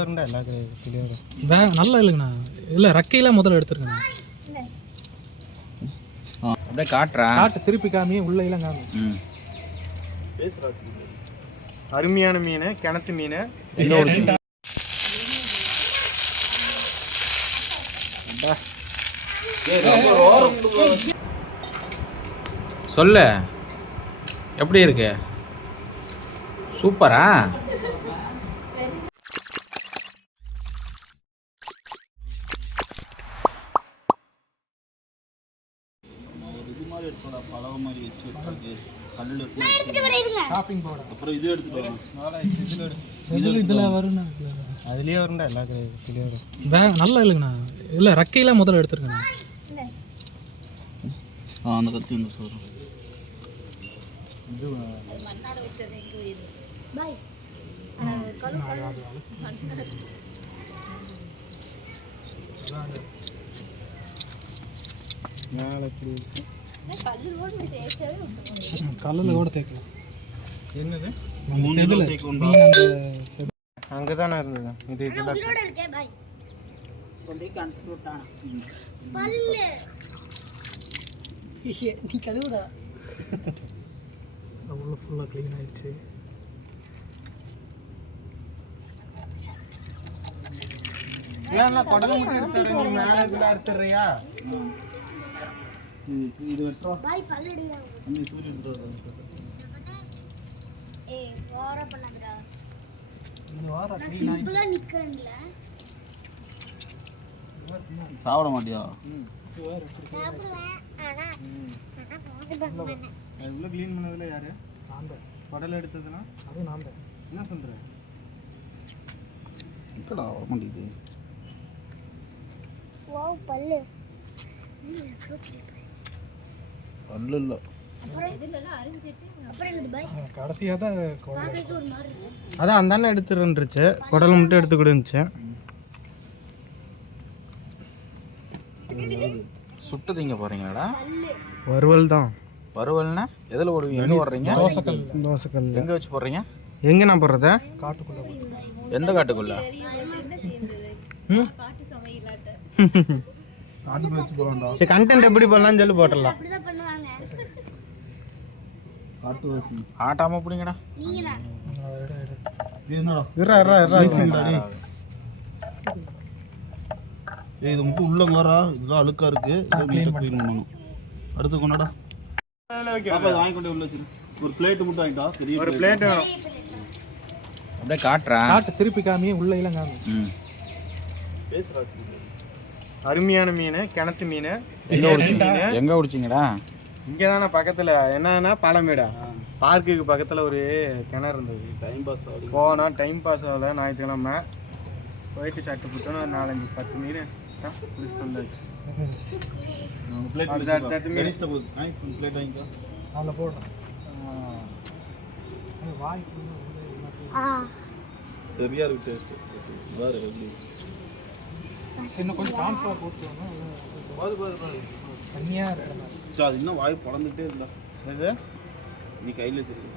நல்லா இல்லைங்கண்ணா. இல்லை ரக்கையெல்லாம் முதல்ல எடுத்துருங்கண்ணா. அப்படியே காட்டு திருப்பி காமி உள்ளையெல்லாம் காமி. அருமையான மீன், கிணத்து மீன். சொல்லு, எப்படி இருக்கு? சூப்பரா? அதுலயே வரும்டா எல்லா நல்லா இல்லைங்கண்ணா. இல்லை ரக்கையெல்லாம் முதல்ல எடுத்துருங்கண்ணா. அந்த கத்தி வந்து சொல்கிறேன். கல்லில் கூட தேய்க்கலாம். என்னது அங்கே தானே இருந்தது. இது இதெல்லாம் உள்ள ஃபுல்லாக க்ளீன் ஆயிடுச்சு. குடலை மட்டும் எடுத்துறீங்க, மேலே இதில் அறுத்துறியா? இது வெட்டுறோம். சாப்பிட மாட்டியா? அதுக்குள்ள க்ளீன் பண்ணதுல யாரு? நான் தான். குடலை எடுத்ததுன்னா அது நான் தான். என்ன சொல்கிறேன்? இப்படா வர மாட்டேங்குது. பல்லு இல்லை. கடைசியாக தான் அதான் அந்த அண்ணன் எடுத்துருந்துருச்சு. குடலை மட்டும் எடுத்து கொடுந்துச்சு. சுட்டு திங்க போறீங்களாடா? வறுவல் தான். வறுவல்னா எதில் போடுவீங்க? எங்கே போடுறீங்க? தோசைக்கல். எங்கே வச்சு போடுறீங்க? எங்கே நான் போடுறத? காட்டுக்குள்ள. எந்த காட்டுக்குள்ள? சரி, கண்டென்ட் எப்படி போடலாம்னு சொல்லி போட்டுடலாம். ஆட்டாம பிடிங்கடா. இது மட்டும் உள்ள வரா. இதுதான் அழுக்கா இருக்கு. க்ளீன் பண்ணணும். அடுத்து கொண்டாடா. வாங்கி கொண்டு உள்ள வச்சிரு. ஒரு பிளேட் மட்டும் வாங்கிட்டா. பெரிய ஒரு பிளேட் வேணும். அப்படியே காட்டு திருப்பி காமி உள்ளையெல்லாம் காமி. அருமையான மீன், கிணத்து மீன். எங்க குடிச்சிங்கடா? இங்கே தானே பக்கத்தில். என்னன்னா பழமேடா பார்க்குக்கு பக்கத்தில் ஒரு கிணறு இருந்தது. டைம் பாஸ் ஆகுது. போனால் டைம் பாஸ் ஆகலை. ஞாயிற்றுக்கிழமை போயிட்டு சட்டை போட்டோன்னா ஒரு 4-5-10 மீன் பிடிச்சிட்டு வந்தாச்சு. அதில் போடுறேன். சரியா இருக்கு டேஸ்ட். வேறு இன்னும் கொஞ்சம் கான்ஃப்ளவர் போட்டுருவாங்க. தனியாக இருக்கிற மாதிரி. அது இன்னும் வாய் பழந்துகிட்டே இருந்தா. இது நீ கையில் வச்சிருக்க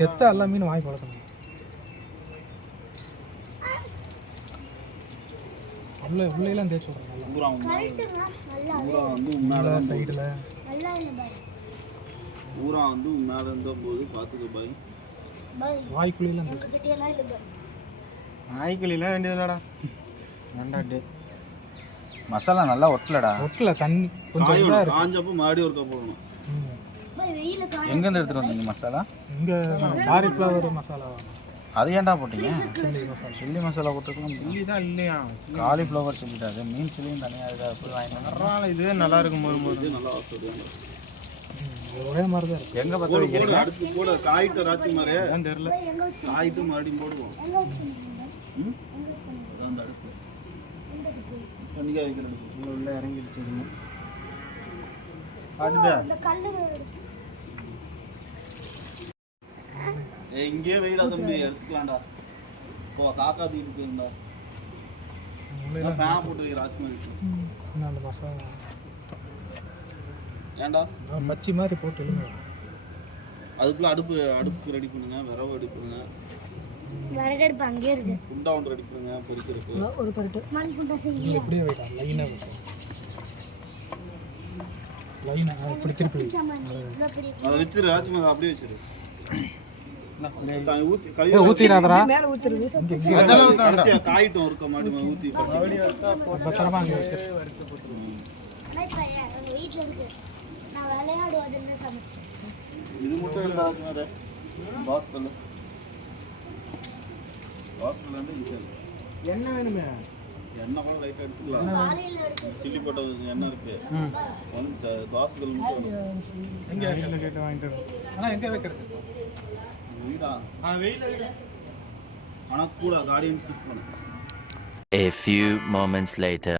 செத்த எல்லா மீனும் வாங்கி பழக்கணும். உள்ளையெல்லாம் தேய்ச்சி விட்றேன். ஊரா வந்து சைடில் ஊரா வந்து மேலே இருந்தபோது பார்த்துக்க பாய். வாய்க்குள்ளெல்லாம் நாய்க்குழிலாம் வேண்டியதுலடா. வேண்டாட்டு மசாலா நல்லா ஒட்டல தண்ணி கொஞ்சம் காஞ்சப்போ மறுபடியும் ஒருக்கா போடணும். எங்கேருந்து எடுத்துகிட்டு வந்தீங்க மசாலா? இங்கே காலிஃப்ளவர் மசாலா. அது ஏன்டா போட்டீங்க? சில்லி மசாலா போட்டுருக்கலாம். சில்லி தான் இல்லையா? காலிஃப்ளவர் சில்லிட்டாது. மீன் சில்லியும் தனியாக இருக்கா? போய் வாங்கிட்டு இதுவே நல்லா இருக்கும். போது நல்லா ஒரே மாதிரி தான் இருக்கு. எங்கே பார்த்து வைக்கிறீங்க? அடுத்து போட காயிட்டு ராச்சி மாதிரி தான் தெரியல. காயிட்டு மறுபடியும் போடுவோம். அந்த அடுப்பு தண்ணிக்காய் வைக்கிறது உள்ள இறங்கிடுச்சு. இங்கே வெயிலா தம்பி எடுத்துக்கலாம்டா. போ காக்கா தீ இருக்குண்டா. ஃபேன் போட்டு வை ராஜ்குமார். அந்த மசாலா ஏன்டா பச்சி மாதிரி போட்டு அதுக்குள்ள அடுப்பு ரெடி பண்ணுங்க. விரவு ரெடி பண்ணுங்க. விறகடுப்பு அங்கேயே இருக்கு. குண்டா ஒன்று ரெடி பண்ணுங்க பொரிக்கிறதுக்கு. ஒரு பரட்டு மண் குண்டா இல்லை செய்யுங்க. எப்படியே வைட்டா லைனாக வைட்டா லைனாக இப்படி திருப்பி வை. இவ்வளோ பெரிய அதை வச்சிரு ராஜ்மா, அப்படியே வச்சிரு. ஊற்றி ஊற்றிடாதரா மேலே ஊத்துறது. காயிட்டும் இருக்க மாட்டி ஊற்றி பத்திரமா அங்கே வச்சு. ஆனால் இப்போ எங்கள் வீட்டில் இருக்கு. நான் விளையாடுவதுன்னு சமைச்சேன். இது மட்டும் இல்லை பாஸ்கல் வந்து ஈஸியாக என்ன வேணுமே எண்ணெய் கூட லைட்டாக எடுத்துக்கலாம். காலையில் எடுத்து சில்லி போட்டது எண்ணெய் இருக்கு வந்து பாஸ்கல் மட்டும் எங்கே வீட்டில் கேட்டு வாங்கிட்டு வரோம். ஆனால் எங்கே வைக்கிறது? வீடா வெயில் ஆனால் கூட கார்டியன் சிட் பண்ணு. A few moments later.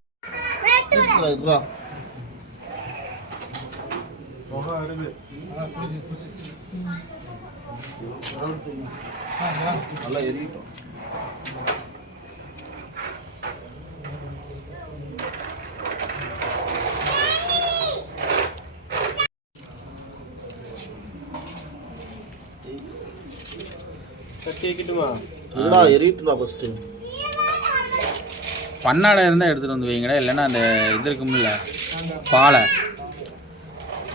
புகை வருது. நல்லா எரியிட்டோம். கேட்கட்டுமா? இல்லடா எரியிட்டுடா ஃபர்ஸ்ட். பண்ணாடை இருந்தால் எடுத்துகிட்டு வந்து வைங்கடா, இல்லைன்னா அந்த இது இருக்கும்ல பாலை.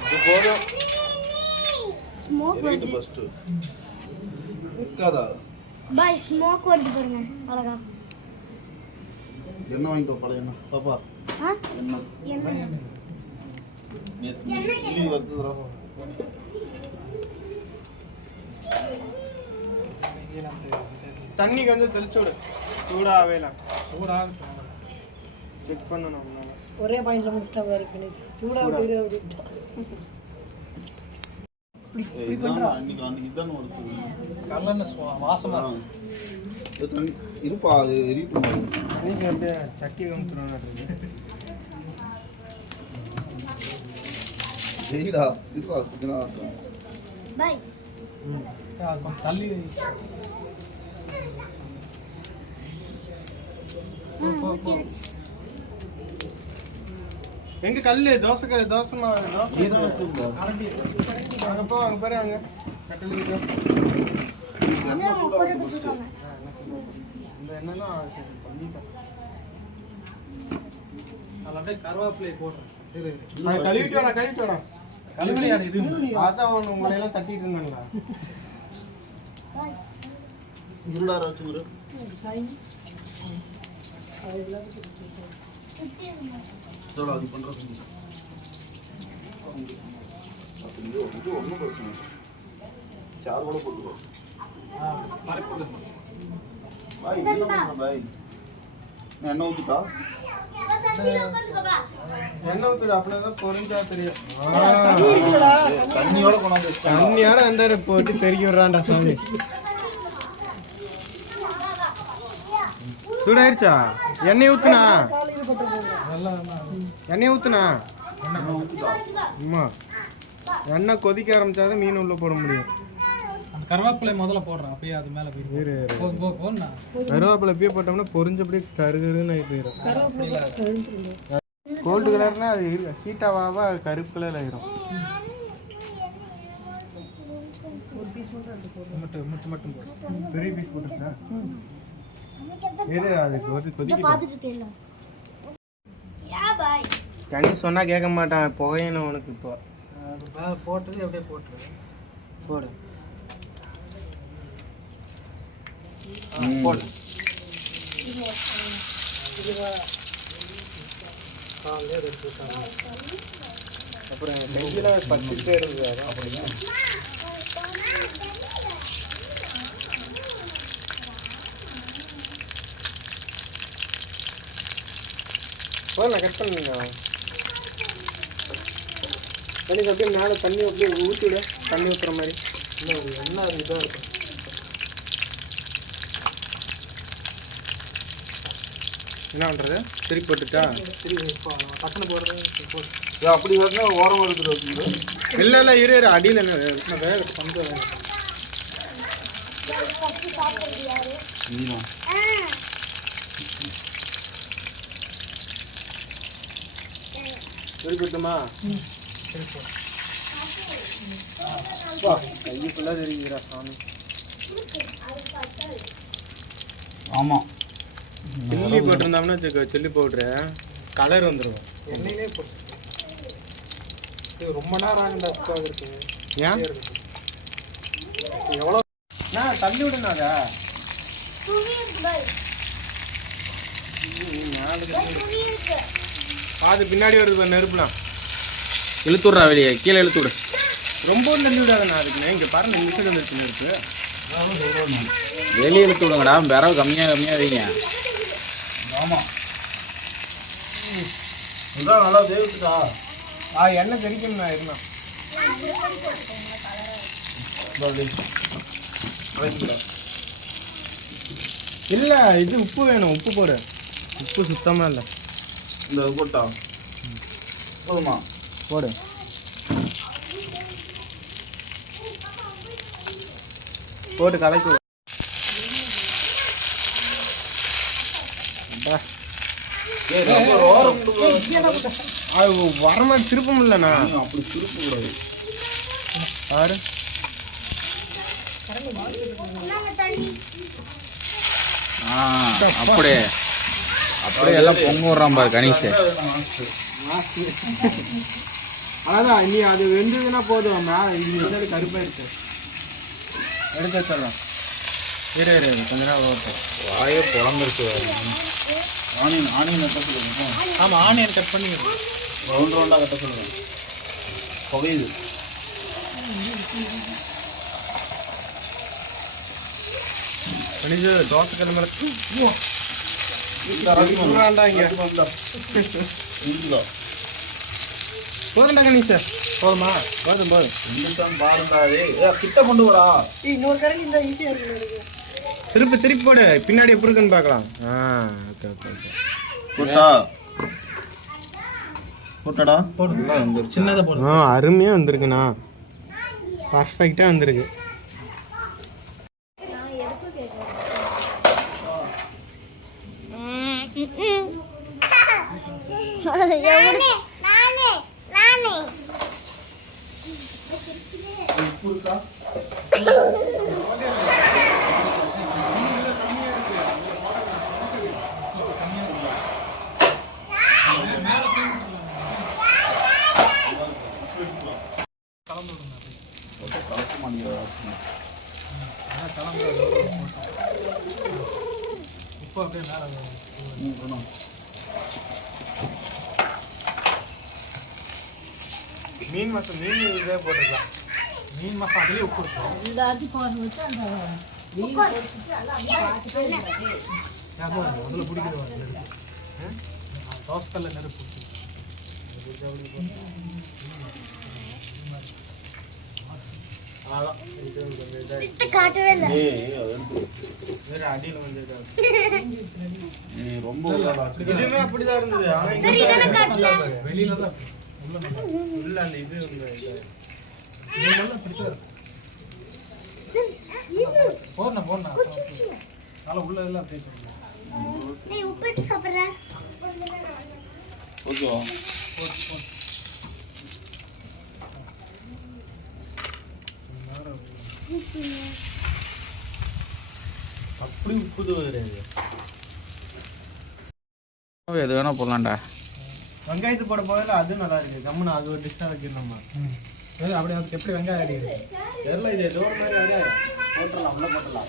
இது போதும். ஸ்மோக் எரியிட்டு வருது. ஃபர்ஸ்ட். நிற்காதா? பாய் ஸ்மோக் வருது பாருங்க அழகா. எண்ணெய் வாங்கிட்டு பழைய எண்ணெய் பாப்பா. ஆ எண்ணெய் என்ன நேற்று சில்லி வருதுடா. தண்ணி கொஞ்சம் தெளிச்சு விடு. சூடாகவேலாம் சூடாக செக் பண்ணணும் நம்மளால. ஒரே பாயிண்ட்ல முடிச்சிட்டா பாரு கணேஷ். சூடா விடுற அப்படின்ட்டா. அன்னைக்கு இதான் வருது. கல்லெண்ணெய் வாசமாக இது தண்ணி இருப்பா, அது எரியிட்டு நீங்கள் அப்படியே சட்டி காமிக்கணும். சரிடா இருப்பா கொஞ்சம் பாய் கொஞ்சம் தள்ளி வை. எங்க கல்லு தோசை தோசை மாவு நீதான் வச்சுருந்தா அங்கே போ, அங்கே பாரு, அங்கே கட்டலுக்கு இந்த என்னன்னா பண்ணிட்டேன். அதில் அப்படியே கருவேப்பிலை போடுறேன். கழுவிட்டு வேணா, கழுவிட்டு வேணா. கழுவிலை அது இது அதான் ஒன்று உங்களையெல்லாம் தட்டிட்டு இருந்தாங்களா? இருடா ராஜ்குமார். சரி அது பண்ணுறது இது ஒன்றும் பிரச்சனை இல்லை. சார் கூட போட்டுக்கோ. பாய் பாய் எண்ணெய் ஊற்றுட்டா. எண்ணெய் ஊற்றுடு, அப்படின்னா தான் பொறிஞ்சா தெரியும். தண்ணியோட கொண்டாந்து வச்சுட்டாங்க. தண்ணியோட அந்த போட்டு தெருக்கி விடுறான்டா சாமி. சூடாயிருச்சா? எண்ணெய் ஊத்துனா, எண்ணெய் ஊத்துனா. அம்மா எண்ணெய் கொதிக்க ஆரம்பிச்சாதான் மீன் உள்ள போட முடியும். அந்த கருவேப்பிலை முதல்ல போடுறேன், அப்படியே அது மேலே போயிடும். போடணும். கருவேப்பிலை எப்பயே போட்டோம்னா பொரிஞ்சபடி கருகருன்னு ஆகி போயிடும். கோல்டு கலர்னா அது ஹீட் ஆகாம கருப்பு கலர் ஆயிரும். மட்டும் போடு. பெரிய பீஸ் போட்டுருக்கா? அது கொதிக்க பார்த்துட்டு இருக்கேன். பாய் கனி சொன்னா கேட்க மாட்டான், புகையணும் உனக்கு. இப்போ அது மேலே போட்டது அப்படியே போட்டுரு. போடு போடு. அப்புறம் நெஞ்சில பச்சுட்டே இருக்குது. அப்படின்னா நான் கட் பண்ணுங்க. தண்ணி அப்படியே மேலே தண்ணி அப்படியே ஊற்றிவிட, தண்ணி ஊற்றுற மாதிரி. இல்லை அது என்ன இதாக இருக்கும். என்ன பண்ணுறது? திருப்பி போட்டுட்டா டக்குன்னு போடுறது போடு. அப்படி வரணும் ஓரமாக இருக்கிறது. இல்லை இல்லை இரு இரு, அடியில் என்ன வேக கொஞ்சம் திருப்பிட்டுமா? கையை ஃபுல்லாக தெரியுதுடா சாமி. ஆமாம். சில்லி போட்டிருந்தோம்னா வச்சுக்கோ, சில்லி பவுட்ரு கலர் வந்துடும். எண்ணெயிலே போட்டு இது ரொம்ப நேரம் ஆகுண்டா உட்காந்துருக்கு. ஏன் எவ்வளோ நான் தள்ளி விடுனாதா அது பின்னாடி வருது நெருப்புலாம். இழுத்து விட்றா வெளியே, கீழே இழுத்து விடு. ரொம்ப தள்ளி விடாதுண்ணா. அதுக்குண்ணே இங்கே பாருங்க, இந்த சைடு வந்துருக்கு நெருப்பு. வெளியே இழுத்து விடுங்கடா, விரவு கம்மியாக வைங்க. ஆமாம். இதான் நல்லா வேவிட்டுதா? எண்ணெய் தெரிக்கணும்ண்ணா. இருந்தா இல்லை, இது உப்பு வேணும். உப்பு போடு. உப்பு சுத்தமாக இல்லை. இந்த போட்டா போதுமா? போடு. போட்டு கலக்கி விடு. அது வரமா திருப்ப முடியலண்ணா. அப்படி திருப்ப கூடாது. பாரு, அப்படியே அப்படியே எல்லாம் பொங்க விட்றான் பாரு கணேஷ். அதான் நீ அது வெந்ததுன்னா போதும். இது கருப்பாயிடுச்சு. எடுத்து வச்சிடலாம். இரு கொஞ்ச நேரம் ஓட்டும். வாயே புலம்புருச்சு. ஆனியன் கட்ட சொல்லுங்க. ஆமாம், ஆனியன் கட் பண்ணிடுவோம். ரவுண்டாக கட்ட சொல்லுங்க. புகையுது. கணிஜ தோசை கிளம்புற போதுண்டா கணேஷ். போதுமா? போதும். பாருண்டா. கிட்ட கொண்டு வரா. இன்னொரு கரண்டி இந்த ஈஸியாக இருக்கு. திருப்பி போடு. பின்னாடி எப்படி இருக்குன்னு பார்க்கலாம். ஓகே. போட்டாடா. போட்டு சின்னதாக போடு. அருமையாக வந்திருக்குண்ணா. பர்ஃபெக்டாக வந்திருக்கு. உப்பு இருக்கா? உப்பு அப்படியே மேலே மீன் மசாலா இதே போட்டுக்கலாம். மீன் மசாலாலே உப்பு இருக்கும். இந்த அரிசி போட்டு வச்சு அந்த அதில் பிடிக்கிறது தோசைக்கல்ல நெருப்பு. காட்டவே இல்லை. அடியில் வந்து ரொம்ப இதுவுமே அப்படிதான் இருந்தது. வெளியில தான் உள்ள அந்த இது போடணும் நல்லா உள்ள எல்லாம் நீ உப்பிட்டு சாப்பிட்ற. ஓகேவா? அப்படி உப்புது வருது. எது வேணா போடலாம்டா. வெங்காயத்து போட போதில் அது நல்லா இருக்கு. கம்முன்னு அது ஒரு டிஷ்ஷாக வைக்கணுமா? அப்படி அதுக்கு எப்படி வெங்காயம் அடிக்குது தெரியல. இது ஏதோ ஒரு மாதிரி அடியாது. போட்டுடலாம், உள்ள போட்டுடலாம்.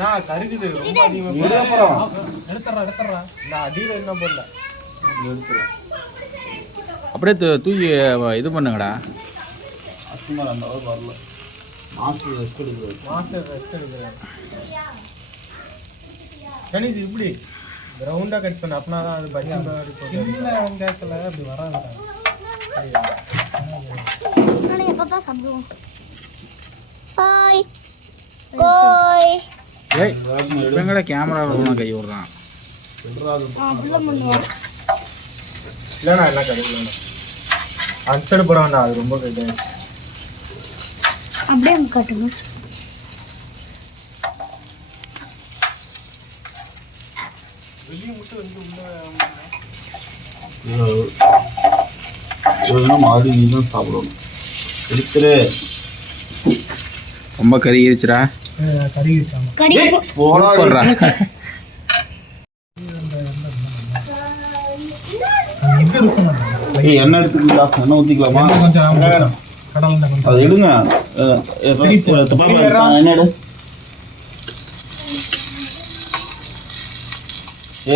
நான் கருக்குது ரொம்ப அதிகமாக. எடுத்துறா நான் அடியில் என்ன போடல. அப்படியே தூக்கி இது பண்ணுங்கடா. அசுமார் அந்த அளவு வரல. மாஸ்டர் ரெஸ்ட் எடுக்கிறாரு. கணிது இப்படி ரவுண்டாக கட் பண்ண. அப்படின்னா தான் அது பஜ்ஜி சின்ன வெங்காயத்தில் அப்படி வராது. எப்பப்பா சாப்பிடுவோம். கோய் ஏய் இவங்கட கேமரா கை விடுறான். அப்படிலாம் பண்ணுவோம். இல்லைண்ணா எல்லாம் கிடைக்கல. அன்சைடு போட வேண்டாம். அது ரொம்ப இது. அப்படியே காட்டுங்க. வெளியே மட்டும் வந்து உள்ள மாதிரி நீ தான் சாப்பிடணும். எடுத்துரு. ரொம்ப கறி இருச்சுடா. கறி வச்சாங்க. போடுறா. எங்க இருக்கும் ஏய் எண்ணெய் எடுத்துக்கிட்டா எண்ணெய் ஊற்றிக்கலாமா? கொஞ்சம் கடல் கொஞ்சம் அது எடுங்க. எண்ணெய் எடு.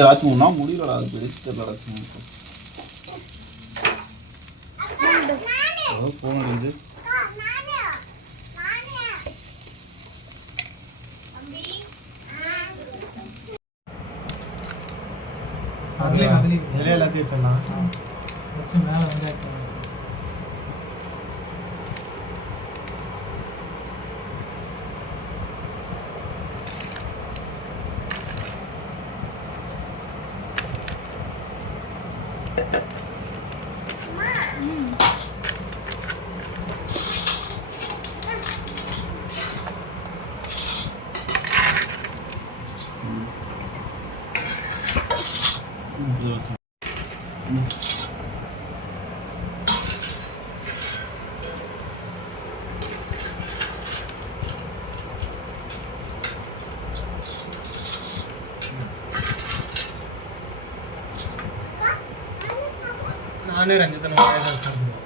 ராஜ்மோகனா முடியலடா, அது பெருசு தெரியல ராஜ்மோகன். போனது இதுலேயே எல்லாத்தையும் வச்சிடலாம். வச்சு மேலே வெங்காயத்தை நானே ரஞ்சித்தனை சாப்பிடுவேன்.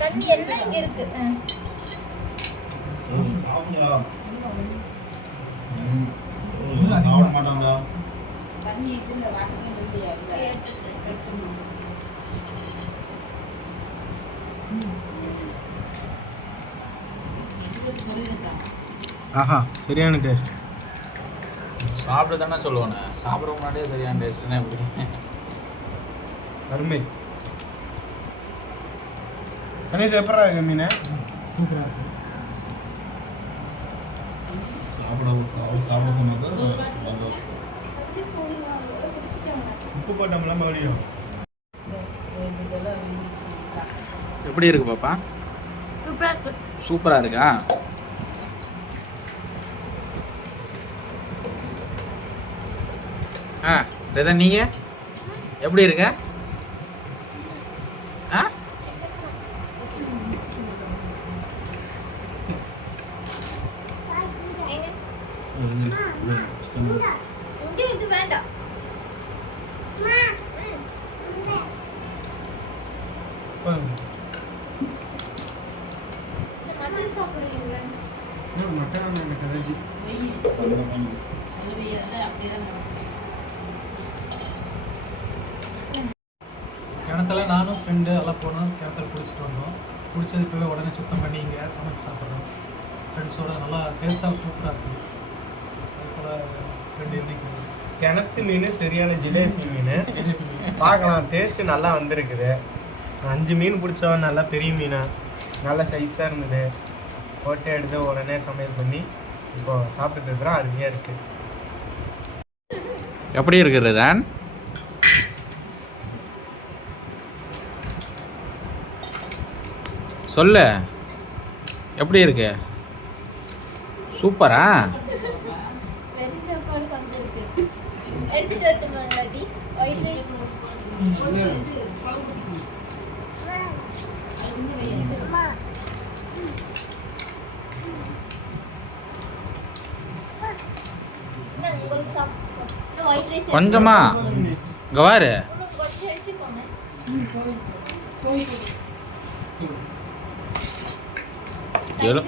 தண்ணி எல்லாம் இங்க இருக்கு. சாப்பிட மாட்டாங்களா? ஆஹா சரியான டேஸ்ட். சாப்பிட தானே சொல்லுவானே, சாப்பிட முன்னாடியே சரியான டேஸ்ட்னா எப்படி? அருமை. கணேஷ் எப்படா இருக்கு மீன்? சூப்பராக இருக்கும். சாப்பிட சொன்னது உப்பு போட்டோம்லாம் மறுபடியும் எப்படி இருக்கு பாப்பா? சூப்பராக இருக்கா? ரதன் நீங்கள் எப்படி இருக்க? இது வேண்டாம். மட்டன் சாப்பிடுவீங்களா? மட்டன் எனக்கு கதைச்சி கிணத்துல நானும் ஃப்ரெண்டு எல்லாம் போனோம். கிணத்துல பிடிச்சிட்டு வந்தோம். பிடிச்சது இப்போவே உடனே சுத்தம் பண்ணி இங்கே சமைச்சு சாப்பிட்றோம். ஃப்ரெண்ட்ஸோட நல்லா டேஸ்ட்டாக சூப்பராக இருக்குது. அதுபோல் ஃப்ரெண்டு இன்னைக்கு கிணத்து மீன் சரியான ஜிலேபி மீன். பார்க்கலாம் டேஸ்ட்டு நல்லா வந்திருக்குது. 5 மீன் பிடிச்சவன் நல்லா பெரிய மீனாக நல்லா சைஸாக இருந்தது. போட்டு எடுத்து உடனே சமையல் பண்ணி இப்போ சாப்பிட்டுட்டு இருக்கிறோம். அருமையாக இருக்குது. எப்படி இருக்கு ரதன்? சொல்லு, எப்படி இருக்கு? சூப்பரா? வெறும் சாப்பாடு கொஞ்சம் இருக்கு. எடுத்துட்டு வரட்டுமா இல்லாட்டி? White rice. உங்களுக்கு சாப்பிட்டு ஒயிட் ரைஸ் கொஞ்சமா கவாரு கொஞ்சம் வச்சுக்கோங்க. எவ்வளோ